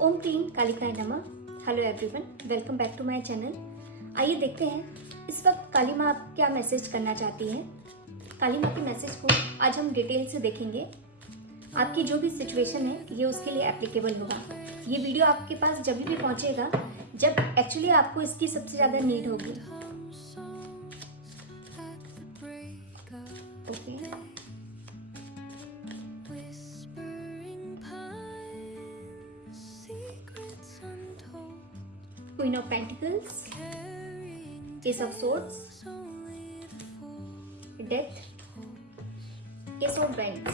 ओम क्लीम कालिकाय नमः। Hello everyone, welcome back to my channel. आइए देखते हैं इस वक्त काली माँ आप क्या मैसेज करना चाहती हैं। काली माँ के मैसेज को आज हम डिटेल से देखेंगे। आपकी जो भी सिचुएशन है ये उसके लिए एप्लीकेबल होगा। ये वीडियो आपके पास जब भी पहुँचेगा जब एक्चुअली आपको इसकी सबसे ज़्यादा नीड होगी। Okay, Queen of Pentacles, Ace of Swords, Death, Ace of Wands.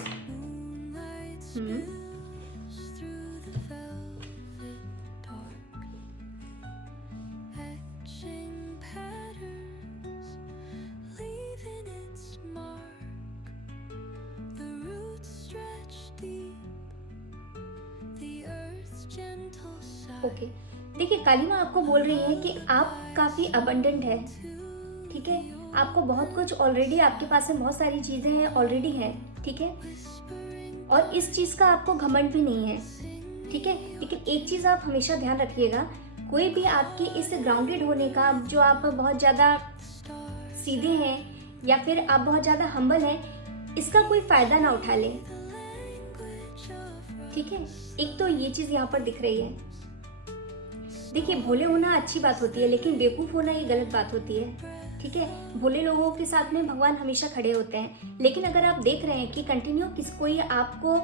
Okay, देखिए काली माँ आपको बोल रही है कि आप काफ़ी अबंडेंट है, ठीक है। आपको बहुत कुछ ऑलरेडी आपके पास में बहुत सारी चीज़ें हैं ऑलरेडी हैं, ठीक है। और इस चीज़ का आपको घमंड भी नहीं है, ठीक है। लेकिन एक चीज़ आप हमेशा ध्यान रखिएगा, कोई भी आपकी इस ग्राउंडेड होने का, जो आप बहुत ज़्यादा सीधे हैं या फिर आप बहुत ज़्यादा हम्बल हैं, इसका कोई फ़ायदा ना उठा लें, ठीक है। एक तो ये चीज़ यहाँ पर दिख रही है। देखिए, भोले होना अच्छी बात होती है लेकिन बेवकूफ़ होना ये गलत बात होती है, ठीक है। भोले लोगों के साथ में भगवान हमेशा खड़े होते हैं, लेकिन अगर आप देख रहे हैं कि कंटिन्यू कोई आपको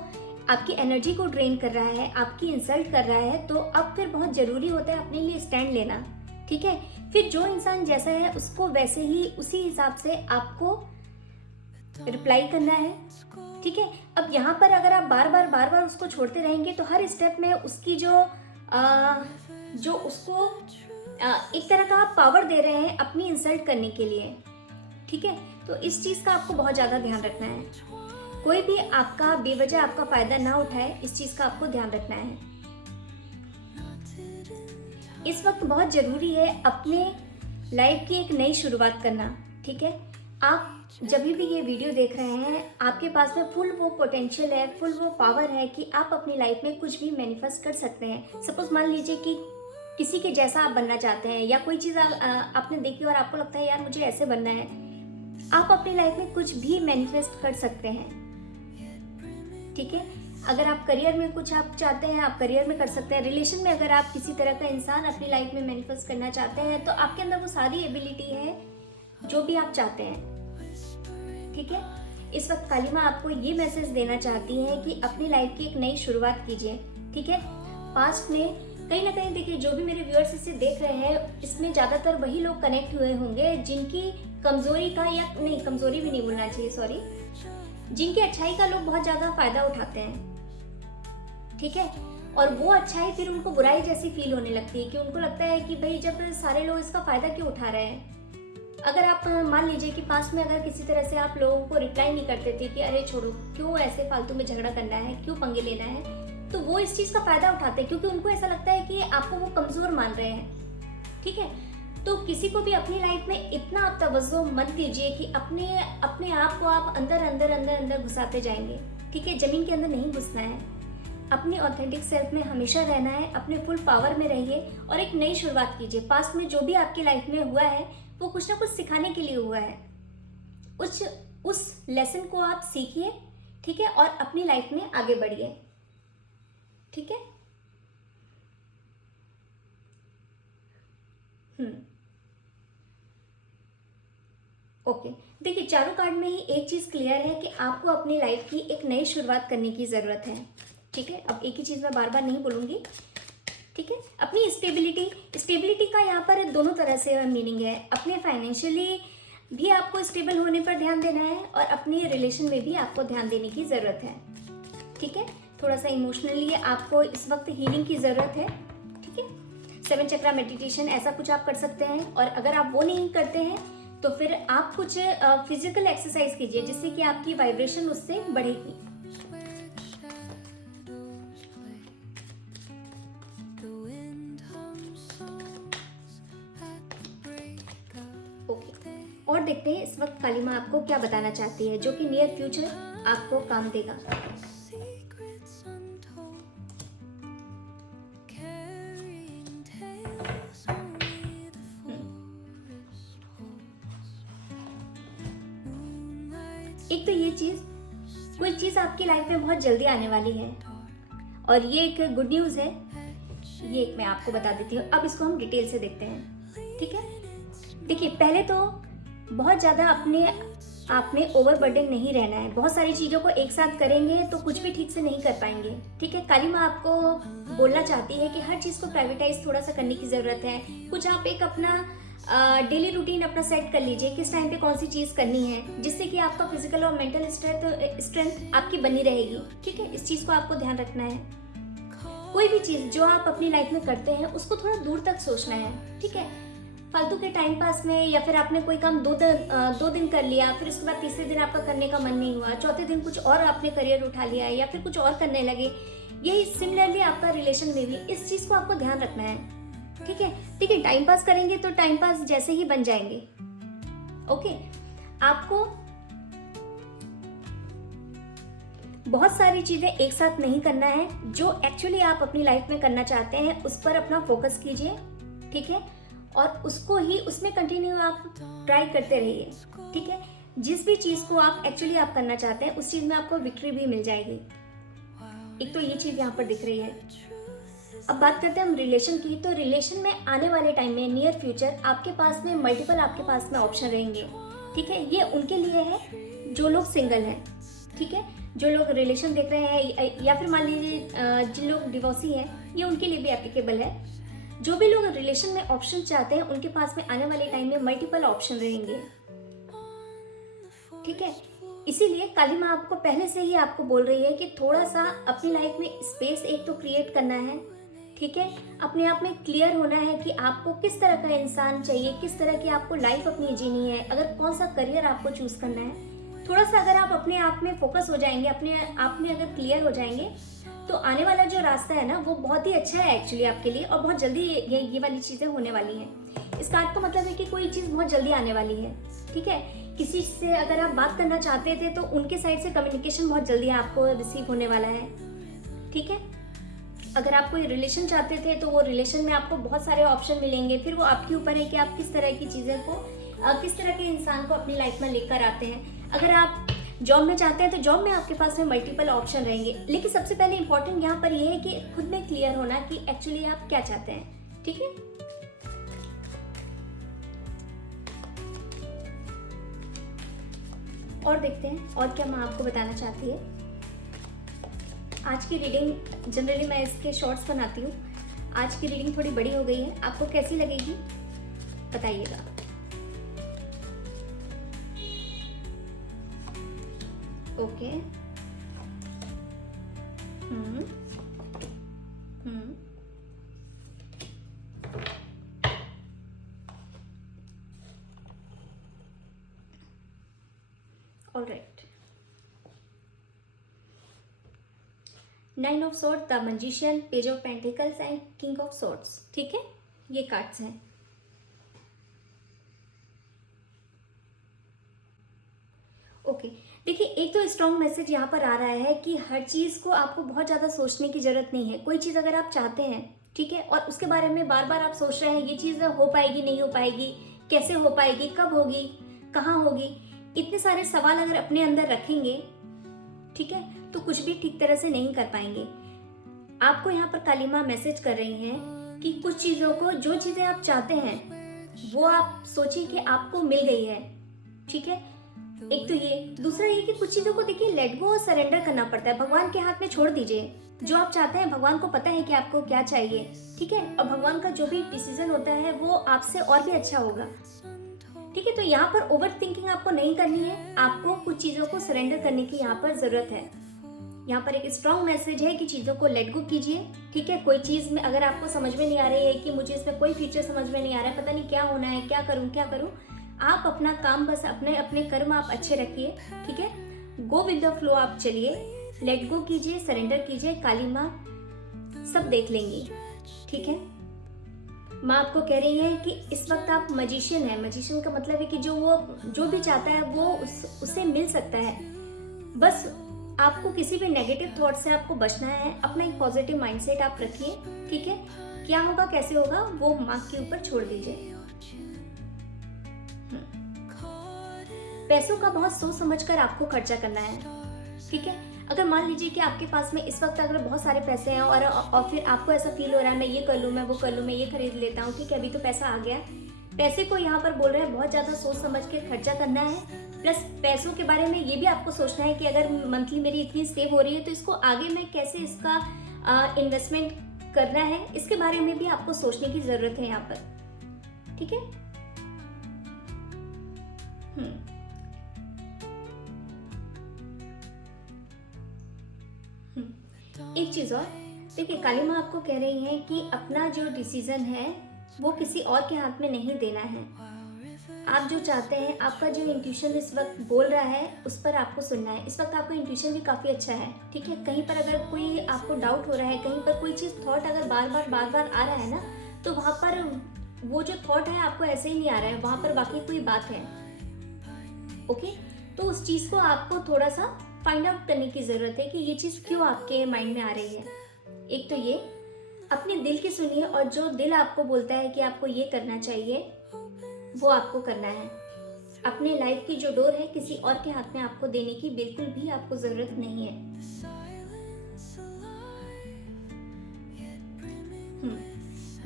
आपकी एनर्जी को ड्रेन कर रहा है, आपकी इंसल्ट कर रहा है, तो अब फिर बहुत ज़रूरी होता है अपने लिए स्टैंड लेना, ठीक है। फिर जो इंसान जैसा है उसको वैसे ही उसी हिसाब से आपको रिप्लाई करना है, ठीक है। अब यहाँ पर अगर आप बार बार उसको छोड़ते रहेंगे तो हर स्टेप में उसकी जो उसको एक तरह का आप पावर दे रहे हैं अपनी इंसल्ट करने के लिए, ठीक है। तो इस चीज़ का आपको बहुत ज़्यादा ध्यान रखना है। कोई भी आपका बेवजह आपका फ़ायदा ना उठाए, इस चीज़ का आपको ध्यान रखना है। इस वक्त बहुत ज़रूरी है अपने लाइफ की एक नई शुरुआत करना, ठीक है। आप जब भी ये वीडियो देख रहे हैं, आपके पास में फुल वो पोटेंशियल है, फुल वो पावर है कि आप अपनी लाइफ में कुछ भी मैनिफेस्ट कर सकते हैं। सपोज मान लीजिए कि किसी के जैसा आप बनना चाहते हैं या कोई चीज़ आपने देखी और आपको लगता है यार मुझे ऐसे बनना है, आप अपनी लाइफ में कुछ भी मैनिफेस्ट कर सकते हैं, ठीक है। अगर आप करियर में कुछ आप चाहते हैं, आप करियर में कर सकते हैं। रिलेशन में अगर आप किसी तरह का इंसान अपनी लाइफ में मैनिफेस्ट करना चाहते हैं तो आपके अंदर वो सारी एबिलिटी है जो भी आप चाहते हैं, ठीक है। इस वक्त काली माँ आपको ये मैसेज देना चाहती है कि अपनी लाइफ की एक नई शुरुआत कीजिए, ठीक है। पास्ट में कहीं ना कहीं देखिए, जो भी मेरे व्यूअर्स इसे देख रहे हैं इसमें ज़्यादातर वही लोग कनेक्ट हुए होंगे जिनकी कमजोरी का, या नहीं कमजोरी भी नहीं बोलना चाहिए, सॉरी, जिनकी अच्छाई का लोग बहुत ज़्यादा फायदा उठाते हैं, ठीक है। और वो अच्छाई फिर उनको बुराई जैसी फील होने लगती है कि उनको लगता है कि भाई जब सारे लोग इसका फायदा क्यों उठा रहे हैं। अगर आप मान लीजिए कि पास में अगर किसी तरह से आप लोगों को रिप्लाई नहीं करते थे कि अरे छोड़ो, क्यों ऐसे फालतू में झगड़ा करना है, क्यों पंगे लेना है, तो वो इस चीज़ का फायदा उठाते हैं क्योंकि उनको ऐसा लगता है कि आपको वो कमज़ोर मान रहे हैं, ठीक है। तो किसी को भी अपनी लाइफ में इतना आप तवज्जो मत दीजिए कि अपने आप को आप अंदर घुसाते जाएंगे, ठीक है। ज़मीन के अंदर नहीं घुसना है, अपने ऑथेंटिक सेल्फ में हमेशा रहना है, अपने फुल पावर में रहिए और एक नई शुरुआत कीजिए। पास्ट में जो भी आपकी लाइफ में हुआ है वो कुछ ना कुछ सिखाने के लिए हुआ है, उस लेसन को आप सीखिए, ठीक है, और अपनी लाइफ में आगे बढ़िए, ठीक है। ओके, देखिए चारों कार्ड में ही एक चीज़ क्लियर है कि आपको अपनी लाइफ की एक नई शुरुआत करने की ज़रूरत है, ठीक है। अब एक ही चीज़ मैं बार बार नहीं बोलूँगी, ठीक है। अपनी स्टेबिलिटी का यहाँ पर दोनों तरह से मीनिंग है। अपने फाइनेंशियली भी आपको स्टेबल होने पर ध्यान देना है और अपने रिलेशन में भी आपको ध्यान देने की ज़रूरत है, ठीक है। थोड़ा सा इमोशनली आपको इस वक्त हीलिंग की ज़रूरत है, ठीक है। 7 चक्रा मेडिटेशन ऐसा कुछ आप कर सकते हैं, और अगर आप वो नहीं करते हैं तो फिर आप कुछ फिजिकल एक्सरसाइज कीजिए जिससे कि आपकी वाइब्रेशन उससे बढ़ेगी। ओके, और देखते हैं इस वक्त काली माँ आपको क्या बताना चाहती है जो कि नियर फ्यूचर आपको काम देगा। एक तो ये चीज़, कोई चीज़ आपकी लाइफ में बहुत जल्दी आने वाली है, और ये एक गुड न्यूज़ है, ये एक मैं आपको बता देती हूँ। अब इसको हम डिटेल से देखते हैं, ठीक है। देखिए, पहले तो बहुत ज़्यादा अपने आप में ओवरबर्डन नहीं रहना है। बहुत सारी चीज़ों को एक साथ करेंगे तो कुछ भी ठीक से नहीं कर पाएंगे, ठीक है। काली माँ आपको बोलना चाहती है कि हर चीज़ को प्राइवेटाइज थोड़ा सा करने की ज़रूरत है। कुछ आप एक अपना डेली रूटीन अपना सेट कर लीजिए, किस टाइम पे कौन सी चीज़ करनी है, जिससे कि आपका फिजिकल और मेंटल स्ट्रेंथ आपकी बनी रहेगी, ठीक है। इस चीज़ को आपको ध्यान रखना है। कोई भी चीज़ जो आप अपनी लाइफ में करते हैं उसको थोड़ा दूर तक सोचना है, ठीक है। फालतू के टाइम पास में, या फिर आपने कोई काम दो दिन कर लिया, फिर उसके बाद तीसरे दिन आपका करने का मन नहीं हुआ, चौथे दिन कुछ और आपने करियर उठा लिया या फिर कुछ और करने लगे। यही सिमिलरली आपका रिलेशन में भी इस चीज़ को आपको ध्यान रखना है, ठीक है। देखिए, टाइम पास करेंगे तो टाइम पास जैसे ही बन जाएंगे, ओके। आपको बहुत सारी चीजें एक साथ नहीं करना है। जो एक्चुअली आप अपनी लाइफ में करना चाहते हैं उस पर अपना फोकस कीजिए, ठीक है, और उसको ही उसमें कंटिन्यू आप ट्राई करते रहिए, ठीक है। जिस भी चीज को आप एक्चुअली आप करना चाहते हैं उस चीज में आपको विक्ट्री भी मिल जाएगी। एक तो ये चीज यहाँ पर दिख रही है। अब बात करते हैं हम रिलेशन की। तो रिलेशन में आने वाले टाइम में, नियर फ्यूचर, आपके पास में मल्टीपल आपके पास में ऑप्शन रहेंगे, ठीक है। ये उनके लिए है जो लोग सिंगल हैं, ठीक है। जो लोग रिलेशन देख रहे हैं, या फिर मान लीजिए जिन लोग डिवोर्सी हैं, ये उनके लिए भी एप्लीकेबल है। जो भी लोग रिलेशन में ऑप्शन चाहते हैं उनके पास में आने वाले टाइम में मल्टीपल ऑप्शन रहेंगे, ठीक है। इसीलिए काली माँ आपको पहले से ही आपको बोल रही है कि थोड़ा सा अपनी लाइफ में स्पेस एक तो क्रिएट करना है, ठीक है। अपने आप में क्लियर होना है कि आपको किस तरह का इंसान चाहिए, किस तरह की आपको लाइफ अपनी जीनी है, अगर कौन सा करियर आपको चूज करना है। थोड़ा सा अगर आप अपने आप में फोकस हो जाएंगे, अपने आप में अगर क्लियर हो जाएंगे, तो आने वाला जो रास्ता है ना वो बहुत ही अच्छा है एक्चुअली आपके लिए, और बहुत जल्दी ये वाली चीज़ें होने वाली हैं। इसका अर्थ तो मतलब है कि कोई चीज़ बहुत जल्दी आने वाली है, ठीक है। किसी से अगर आप बात करना चाहते थे तो उनके साइड से कम्युनिकेशन बहुत जल्दी आपको रिसीव होने वाला है, ठीक है। अगर आप कोई रिलेशन चाहते थे तो वो रिलेशन में आपको बहुत सारे ऑप्शन मिलेंगे। फिर वो आपके ऊपर है कि आप किस तरह की चीज़ें को, किस तरह के इंसान को अपनी लाइफ में लेकर आते हैं। अगर आप जॉब में चाहते हैं तो जॉब में आपके पास में मल्टीपल ऑप्शन रहेंगे। लेकिन सबसे पहले इंपॉर्टेंट यहाँ पर ये है कि खुद में क्लियर होना कि एक्चुअली आप क्या चाहते हैं, ठीक है। और देखते हैं और क्या माँ आपको बताना चाहती है। आज की रीडिंग जनरली मैं इसके शॉर्ट्स बनाती हूँ। आज की रीडिंग थोड़ी बड़ी हो गई है, आपको कैसी लगेगी बताइएगा। Okay, alright. 9 of swords, the magician, page of pentacles and king of swords, ठीक है। ये कार्ड्स हैं। ओके, देखिए, एक तो स्ट्रॉन्ग मैसेज यहाँ पर आ रहा है कि हर चीज़ को आपको बहुत ज़्यादा सोचने की ज़रूरत नहीं है। कोई चीज़ अगर आप चाहते हैं, ठीक है, और उसके बारे में बार बार आप सोच रहे हैं ये चीज़ हो पाएगी नहीं हो पाएगी, कैसे हो पाएगी, कब होगी, कहाँ होगी, इतने सारे सवाल अगर अपने अंदर रखेंगे, ठीक है, तो कुछ भी ठीक तरह से नहीं कर पाएंगे। आपको यहाँ पर काली माँ मैसेज कर रही हैं कि कुछ चीज़ों को, जो चीज़ें आप चाहते हैं वो आप सोचिए कि आपको मिल गई है, ठीक है। एक तो ये, दूसरा ये कि कुछ चीज़ों को देखिए लेट गो और सरेंडर करना पड़ता है। भगवान के हाथ में छोड़ दीजिए। जो आप चाहते हैं भगवान को पता है कि आपको क्या चाहिए, ठीक है, और भगवान का जो भी डिसीजन होता है वो आपसे और भी अच्छा होगा, ठीक है। तो यहाँ पर ओवर थिंकिंग आपको नहीं करनी है, आपको कुछ चीज़ों को सरेंडर करने की यहाँ पर ज़रूरत है। यहाँ पर एक स्ट्रॉन्ग मैसेज है कि चीज़ों को लेट गो कीजिए, ठीक है। कोई चीज़ में अगर आपको समझ में नहीं आ रही है कि मुझे इसमें कोई फीचर समझ में नहीं आ रहा है, पता नहीं क्या होना है, क्या करूँ, आप अपना काम बस अपने कर्म आप अच्छे रखिए, ठीक है। गो विद द फ्लो आप चलिए, लेट गो कीजिए, सरेंडर कीजिए, काली माँ सब देख लेंगी, ठीक है। माँ आपको कह रही है कि इस वक्त आप मजिशियन है। मजिशियन का मतलब है कि जो भी चाहता है वो उससे मिल सकता है। बस आपको किसी भी नेगेटिव थॉट से आपको बचना है। अपना एक पॉजिटिव माइंडसेट आप रखिए, ठीक है। क्या होगा कैसे होगा वो माँ के ऊपर छोड़ दीजिए। पैसों का बहुत सोच समझ कर आपको खर्चा करना है, ठीक है। अगर मान लीजिए कि आपके पास में इस वक्त अगर बहुत सारे पैसे हैं और फिर आपको ऐसा फील हो रहा है मैं ये कर लूँ, मैं वो कर लूँ, मैं ये खरीद लेता हूँ, ठीक है, अभी तो पैसा आ गया। पैसे को यहाँ पर बोल रहे हैं बहुत ज़्यादा सोच समझ के खर्चा करना है। प्लस पैसों के बारे में ये भी आपको सोचना है कि अगर मंथली मेरी इतनी सेव हो रही है तो इसको आगे मैं कैसे इसका इन्वेस्टमेंट करना है, इसके बारे में भी आपको सोचने की ज़रूरत है यहाँ पर, ठीक है। एक चीज़ और, देखिए काली माँ आपको कह रही हैं कि अपना जो डिसीजन है वो किसी और के हाथ में नहीं देना है। आप जो चाहते हैं, आपका जो इंट्यूशन इस वक्त बोल रहा है उस पर आपको सुनना है। इस वक्त आपका इंट्यूशन भी काफ़ी अच्छा है, ठीक है। कहीं पर अगर कोई आपको डाउट हो रहा है, कहीं पर कोई चीज़ थॉट अगर बार बार आ रहा है ना, तो वहाँ पर वो जो थॉट है आपको ऐसे ही नहीं आ रहा है, वहाँ पर बाकी कोई बात है, ओके। तो उस चीज़ को आपको थोड़ा सा फाइंड आउट करने की ज़रूरत है कि ये चीज़ क्यों आपके माइंड में आ रही है। एक तो ये अपने दिल की सुनिए, और जो दिल आपको बोलता है कि आपको ये करना चाहिए वो आपको करना है। अपने लाइफ की जो डोर है किसी और के हाथ में आपको देने की बिल्कुल भी आपको ज़रूरत नहीं है।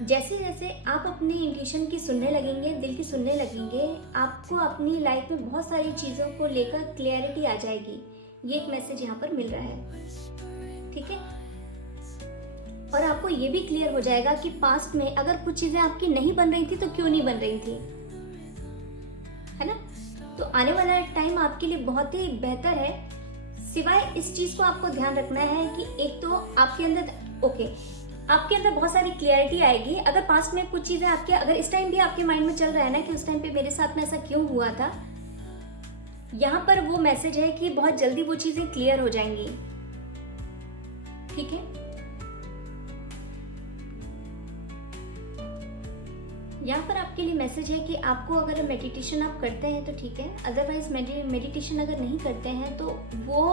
जैसे जैसे आप अपने इंट्यूशन की सुनने लगेंगे, दिल की सुनने लगेंगे, आपको अपनी लाइफ में बहुत सारी चीज़ों को लेकर क्लैरिटी आ जाएगी। ये एक मैसेज यहाँ पर मिल रहा है, ठीक है। और आपको ये भी क्लियर हो जाएगा कि पास्ट में अगर कुछ चीज़ें आपकी नहीं बन रही थी तो क्यों नहीं बन रही थी, है ना। तो आने वाला टाइम आपके लिए बहुत ही बेहतर है। सिवाय इस चीज़ को आपको ध्यान रखना है कि एक तो आपके अंदर आपके अंदर बहुत सारी क्लियरिटी आएगी। अगर पास्ट में कुछ चीज़ें आपके, अगर इस टाइम भी आपके माइंड में चल रहा है ना कि उस टाइम पे मेरे साथ में ऐसा क्यों हुआ था, यहाँ पर वो मैसेज है कि बहुत जल्दी वो चीज़ें क्लियर हो जाएंगी, ठीक है। यहाँ पर आपके लिए मैसेज है कि आपको अगर मेडिटेशन आप करते हैं तो ठीक है, अदरवाइज मेडिटेशन अगर नहीं करते हैं तो वो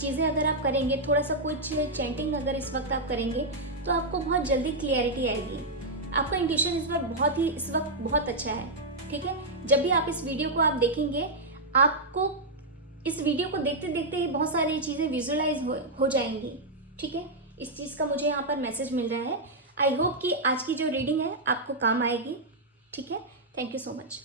चीज़ें अगर आप करेंगे, थोड़ा सा कुछ चैंटिंग अगर इस वक्त आप करेंगे तो आपको बहुत जल्दी क्लियरिटी आएगी। आपका इंट्यूशन इस वक्त बहुत अच्छा है, ठीक है। जब भी आप इस वीडियो को आप देखेंगे, आपको इस वीडियो को देखते देखते ही बहुत सारी चीज़ें विजुअलाइज हो जाएंगी, ठीक है। इस चीज़ का मुझे यहाँ पर मैसेज मिल रहा है। आई होप कि आज की जो रीडिंग है आपको काम आएगी, ठीक है। Thank you so much.